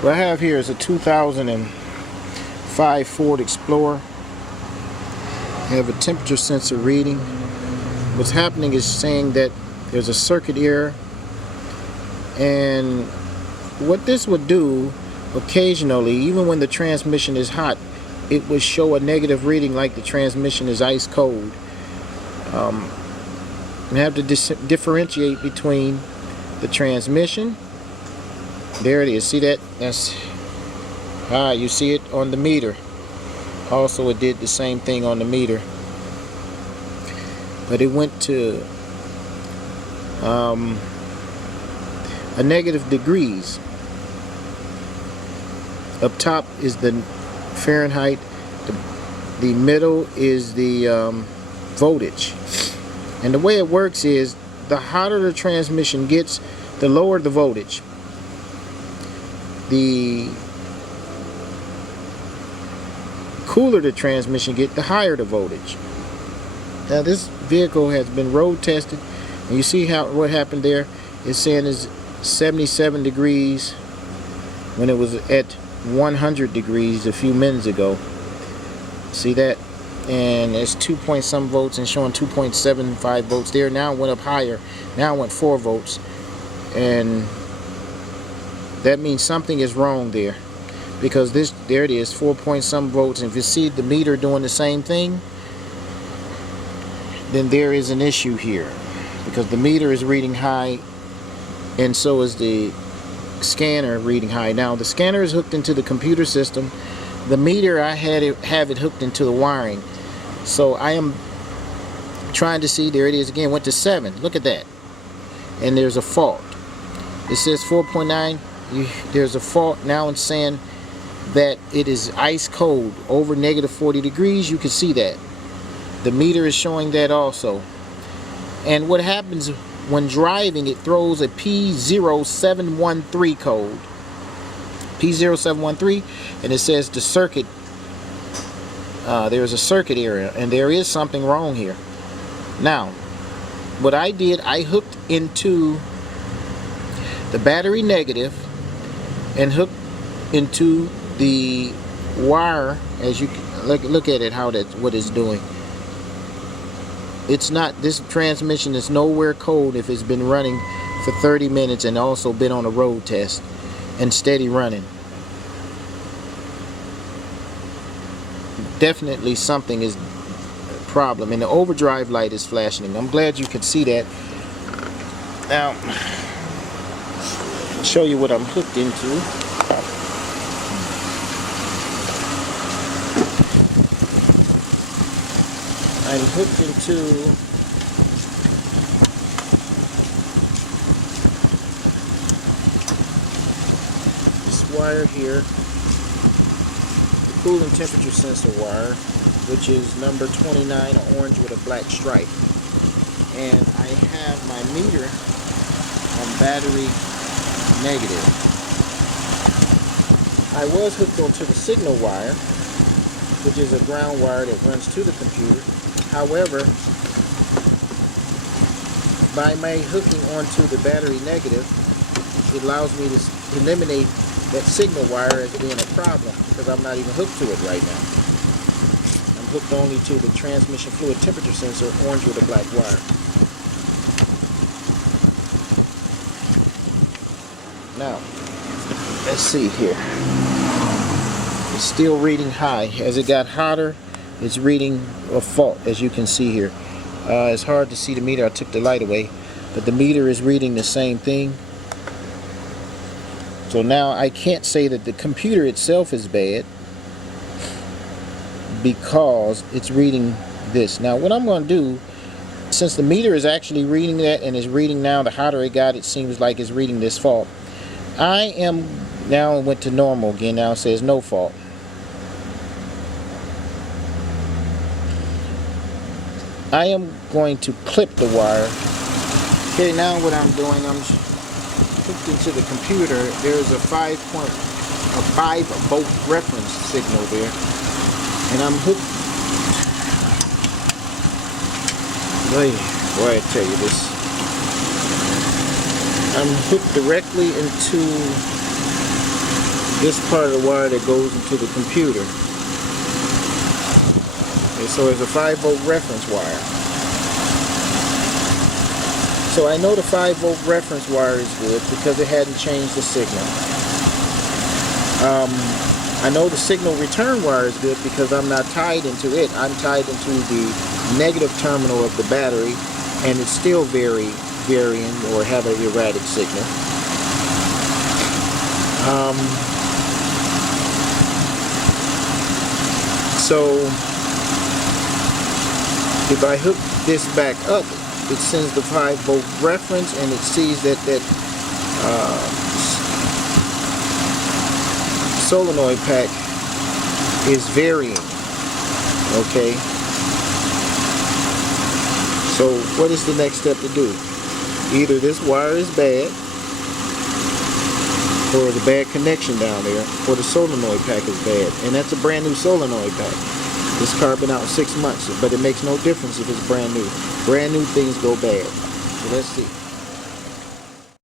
What I have here is a 2005 Ford Explorer. I have a temperature sensor reading. What's happening is saying that there's a circuit error, and what this would do occasionally, even when the transmission is hot, it would show a negative reading like the transmission is ice cold. You have to differentiate between the transmission. There it is. See that? That's you see it on the meter. Also, it did the same thing on the meter, but it went to a negative degrees. Up top is the Fahrenheit. The middle is the voltage. And the way it works is, the hotter the transmission gets, the lower the voltage. The cooler the transmission gets, the higher the voltage. Now this vehicle has been road tested, and you see what happened there. It's saying it's 77 degrees when it was at 100 degrees a few minutes ago. See that? And it's 2 point some volts and showing 2.75 volts there. Now it went up higher. Now it went 4 volts. And that means something is wrong there, because there it is, 4 point some volts. And if you see the meter doing the same thing, then there is an issue here, because the meter is reading high, and so is the scanner reading high. Now the scanner is hooked into the computer system. The meter, I have it hooked into the wiring. So I am trying to see, there it is again, went to 7. Look at that. And there's a fault. It says 4.9. There's a fault. Now it's saying that it is ice cold, over negative 40 degrees. You can see that. The meter is showing that also. And what happens when driving, it throws a P0713 code. P0713, and it says the circuit, there's a circuit error, and there is something wrong here. Now, what I did, I hooked into the battery negative and hooked into the wire. As you look at it, what it's doing. It's not, this transmission is nowhere cold if it's been running for 30 minutes and also been on a road test and steady running. Definitely something is a problem, and the overdrive light is flashing. I'm glad you could see that. Now, I'll show you what I'm hooked into. I'm hooked into wire here, the cooling temperature sensor wire, which is number 29, orange with a black stripe. And I have my meter on battery negative. I was hooked onto the signal wire, which is a ground wire that runs to the computer. However, by my hooking onto the battery negative, it allows me to eliminate that signal wire as being a problem, because I'm not even hooked to it right now. I'm hooked only to the transmission fluid temperature sensor, orange with a black wire. Now, let's see here. It's still reading high. As it got hotter, it's reading a fault, as you can see here. It's hard to see the meter. I took the light away, but the meter is reading the same thing. So now I can't say that the computer itself is bad, because it's reading this. Now what I'm going to do, since the meter is actually reading that and is reading now, the hotter it got, it seems like it's reading this fault. I am now went to normal again. Now it says no fault. I am going to clip the wire. Okay, now what I'm doing, I'm hooked into the computer. There's a 5 volt reference signal there, and I'm hooked. Boy, I tell you this. I'm hooked directly into this part of the wire that goes into the computer. And so there's a 5-volt reference wire. So I know the 5-volt reference wire is good because it hadn't changed the signal. I know the signal return wire is good because I'm not tied into it. I'm tied into the negative terminal of the battery, and it's still varying or have an erratic signal. So if I hook this back up, it sends the 5-volt reference, and it sees that solenoid pack is varying. Okay, so what is the next step to do? Either this wire is bad, or there's a bad connection down there, or the solenoid pack is bad, and that's a brand new solenoid pack. This car been out 6 months, but it makes no difference if it's brand new. Brand new things go bad. So let's see.